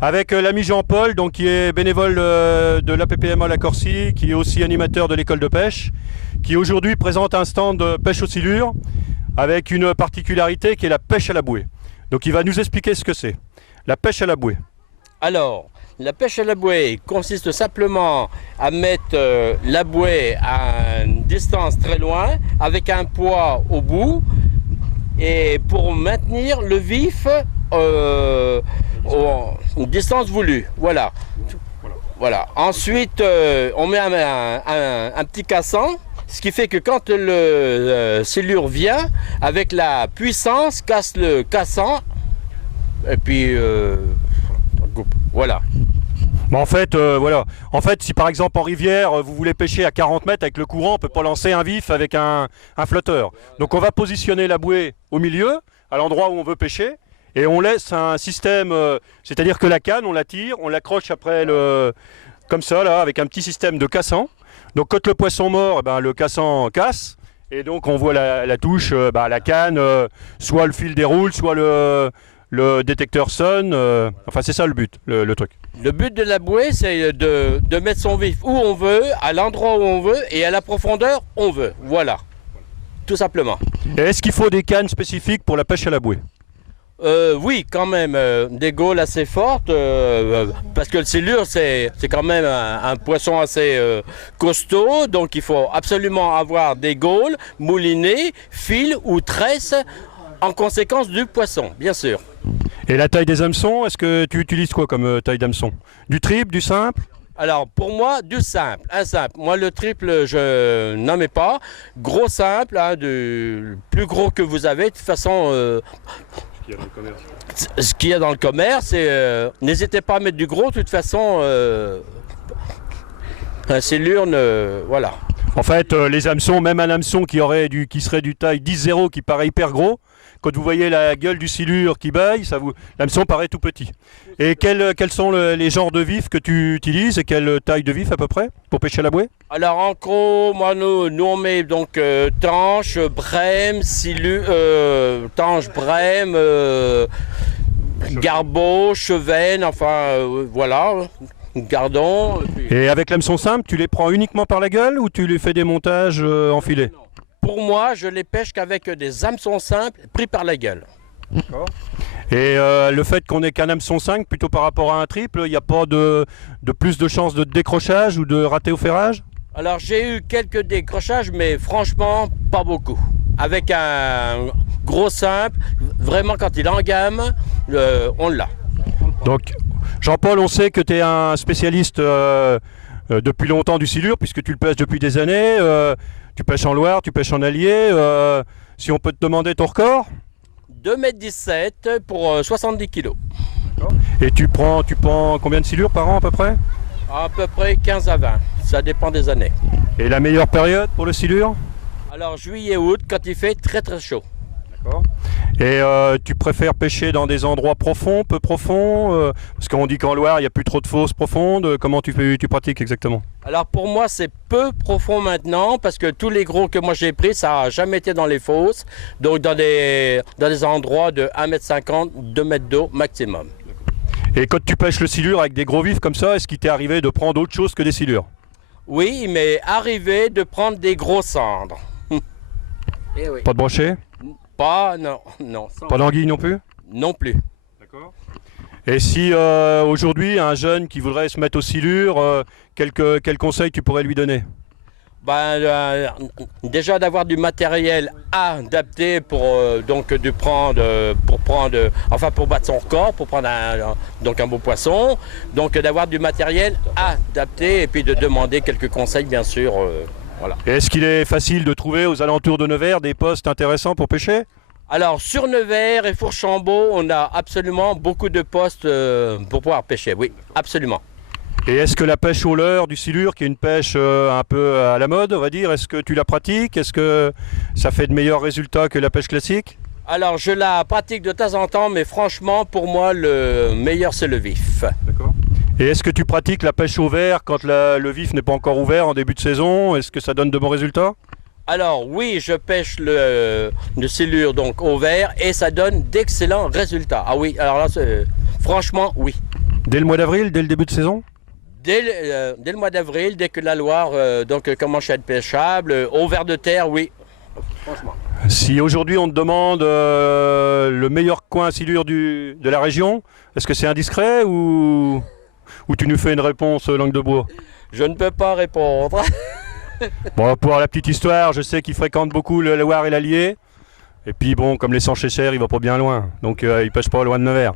Avec l'ami Jean-Paul, donc qui est bénévole de l'APPMA La Corsie, qui est aussi animateur de l'école de pêche, qui aujourd'hui présente un stand de pêche aux silures avec une particularité qui est la pêche à la bouée. Donc il va nous expliquer ce que c'est, la pêche à la bouée. Alors, la pêche à la bouée consiste simplement à mettre la bouée à une distance très loin avec un poids au bout et pour maintenir le vif une distance voulue. Voilà. Voilà. Ensuite, on met un petit cassant, ce qui fait que quand le silure vient, avec la puissance, casse le cassant, et puis voilà. Mais en fait, voilà. En fait, si par exemple en rivière, vous voulez pêcher à 40 mètres avec le courant, on ne peut pas lancer un vif avec un flotteur. Donc on va positionner la bouée au milieu, à l'endroit où on veut pêcher, et on laisse un système, c'est-à-dire que la canne, on la tire, on l'accroche après comme ça, là, avec un petit système de cassant. Donc quand le poisson mord, eh ben, le cassant casse, et donc on voit la touche, la canne, soit le fil déroule, soit le détecteur sonne, enfin c'est ça le but, le truc. Le but de la bouée, c'est de mettre son vif où on veut, à l'endroit où on veut et à la profondeur où on veut. Voilà, tout simplement. Et est-ce qu'il faut des cannes spécifiques pour la pêche à la bouée? Oui, quand même, des gaules assez fortes, parce que le silure, c'est quand même un poisson assez costaud, donc il faut absolument avoir des gaules, moulinées, fils ou tresses, en conséquence du poisson, bien sûr. Et la taille des hameçons, est-ce que tu utilises quoi comme taille d'hameçon? Du triple, du simple? Alors pour moi, du simple, un simple. Moi le triple, je n'en mets pas. Gros simple, hein, du plus gros que vous avez. De toute façon, ce qu'il y a dans le commerce, n'hésitez pas à mettre du gros. De toute façon, un silure, voilà. En fait, les hameçons, même un hameçon qui serait du taille 10-0, qui paraît hyper gros, quand vous voyez la gueule du silure qui baille, l'hameçon paraît tout petit. Et quels sont les genres de vifs que tu utilises et quelle taille de vif à peu près pour pêcher à la bouée? Alors en gros, moi, nous on met donc tanche, brème, tanche, brème, garbeau, chevenne, enfin voilà, gardon. Et avec l'hameçon simple, tu les prends uniquement par la gueule ou tu les fais des montages en filet? Pour moi, je les pêche qu'avec des hameçons simples pris par la gueule. D'accord. Et le fait qu'on ait qu'un hameçon 5 plutôt par rapport à un triple, il n'y a pas de plus de chances de décrochage ou de rater au ferrage? Alors j'ai eu quelques décrochages, mais franchement pas beaucoup. Avec un gros simple, vraiment quand il est en gamme, on l'a. Donc Jean-Paul, on sait que tu es un spécialiste depuis longtemps du silure, puisque tu le pêches depuis des années. Tu pêches en Loire, tu pêches en Allier. Si on peut te demander ton record? 2,17 m pour 70 kg. Et tu prends combien de silures par an à peu près? À peu près 15 à 20, ça dépend des années. Et la meilleure période pour le silure? Alors juillet-août, quand il fait très très chaud. D'accord. Et tu préfères pêcher dans des endroits profonds, peu profonds? Parce qu'on dit qu'en Loire, il n'y a plus trop de fosses profondes. Comment tu pratiques exactement? Alors pour moi, c'est peu profond maintenant, parce que tous les gros que moi j'ai pris, ça n'a jamais été dans les fosses. Donc dans des endroits de 1,50 m, 2 mètres d'eau maximum. Et quand tu pêches le silure avec des gros vifs comme ça, est-ce qu'il t'est arrivé de prendre autre chose que des silures? Oui, il m'est arrivé de prendre des gros cendres. Eh oui. Pas de brochet? Pas, non, non. Pas d'anguille non plus? Non plus. D'accord. Et si aujourd'hui un jeune qui voudrait se mettre au silure, quel conseil tu pourrais lui donner? Déjà d'avoir du matériel adapté pour pour battre son record, pour prendre un beau poisson. Donc d'avoir du matériel adapté et puis de demander quelques conseils bien sûr. Voilà. Et est-ce qu'il est facile de trouver aux alentours de Nevers des postes intéressants pour pêcher? Alors sur Nevers et Fourchambault, on a absolument beaucoup de postes pour pouvoir pêcher, oui, absolument. Et est-ce que la pêche au leurre du silure, qui est une pêche un peu à la mode, on va dire, est-ce que tu la pratiques? Est-ce que ça fait de meilleurs résultats que la pêche classique? Alors je la pratique de temps en temps, mais franchement pour moi le meilleur c'est le vif. D'accord. Et est-ce que tu pratiques la pêche au verre quand le vif n'est pas encore ouvert en début de saison? Est-ce que ça donne de bons résultats? Alors oui, je pêche le silure donc au verre et ça donne d'excellents résultats. Ah oui, alors là franchement oui. Dès le mois d'avril, dès le début de saison? Dès le mois d'avril, dès que la Loire commence à être pêchable, au ver de terre, oui. Franchement. Si aujourd'hui on te demande le meilleur coin à silure de la région, est-ce que c'est indiscret ou tu nous fais une réponse langue de bois? Je ne peux pas répondre. Bon, pour la petite histoire, je sais qu'il fréquente beaucoup le Loire et l'Allier. Et puis bon, comme les Sanchester, il va pas bien loin. Donc il pêche pas loin de Nevers.